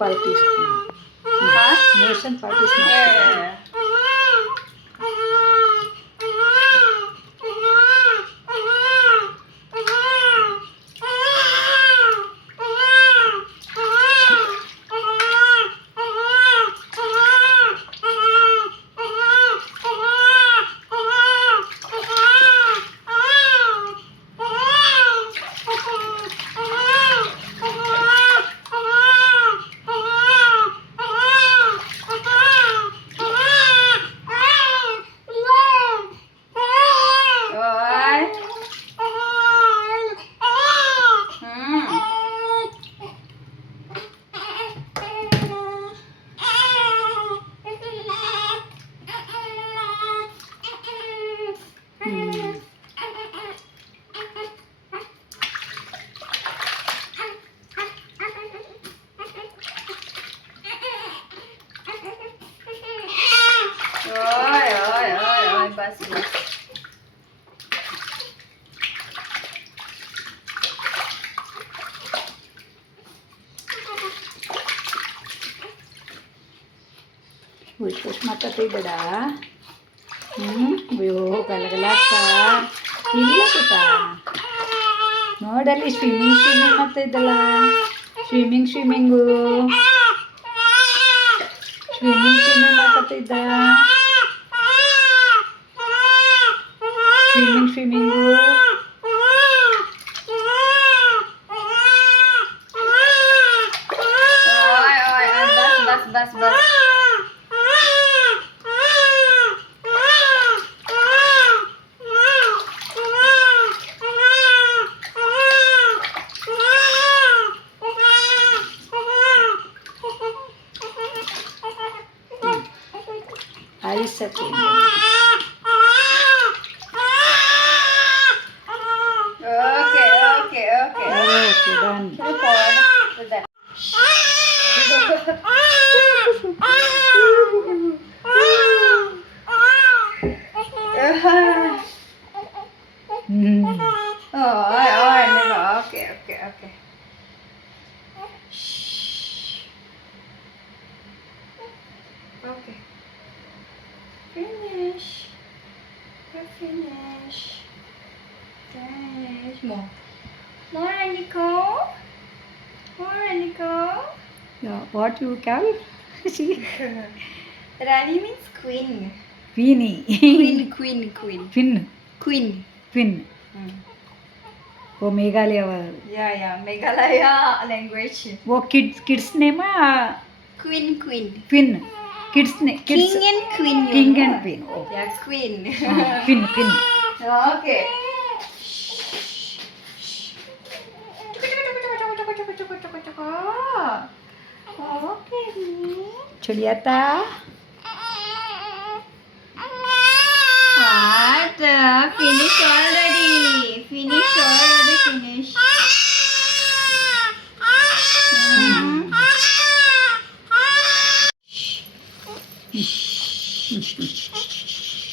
Parties motion parties बस ಹುಷ್ ಮಾತಾಡ್ತಿದ್ದಡ ಅಯ್ಯೋ ಗಲಗಲಾಕ ಇಲ್ಲ ಪುಟ್ಟ ನೋಡಲ್ಲಿ ಸ್ವಿಮ್ಮಿಂಗ್ ಮಾಡ್ತಾ ಇದ್ದಲ್ಲ ಸ್ವಿಮ್ಮಿಂಗ್ ಮಾಡ್ತಾ ಇದ್ದ ಸ್ವಿಮ್ಮಿಂಗು बस बस ice hockey done. Okay. Okay. Finish. More, Nico. Yeah, what you call? Rani means queen. Weenie. Queen. Fin. वो मेघालय Yeah. Meghalaya language. वो kids name Queen. Fin. Kids name. King and queen. King and queen. Oh. Yeah, queen. Fin. Okay. Okay. Julieta. What? Finish already.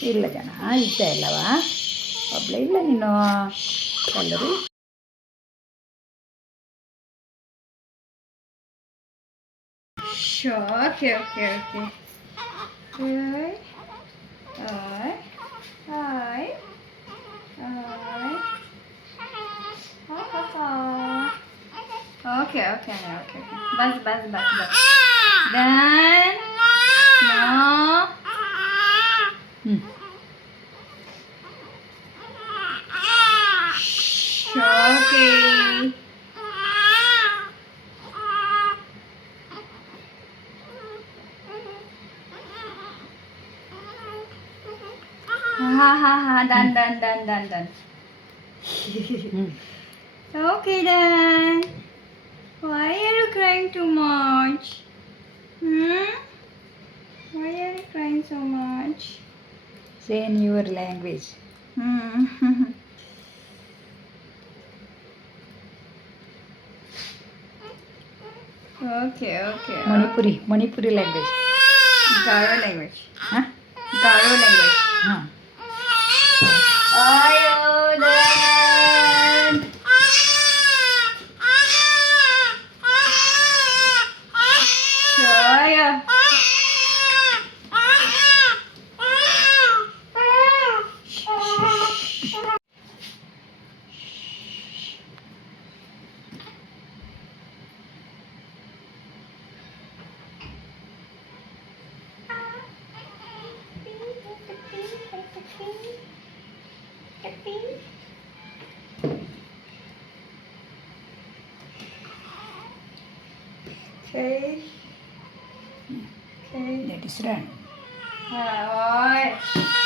ಇಲ್ಲ ಜನ ಇದ್ದ ಇಲ್ಲವಾ ಒಬ್ಳೆ ಇಲ್ಲ ನೀನು ಎಲ್ಲರೂ Okay. Okay. Bas. Then now. Okay. Ha. Done. Okay then. Why are you crying too much? Why are you crying so much? say in your language. Okay. Manipuri language. Garo language. Huh? Garo language. Huh. Okay. Okay. That is run. Rồi.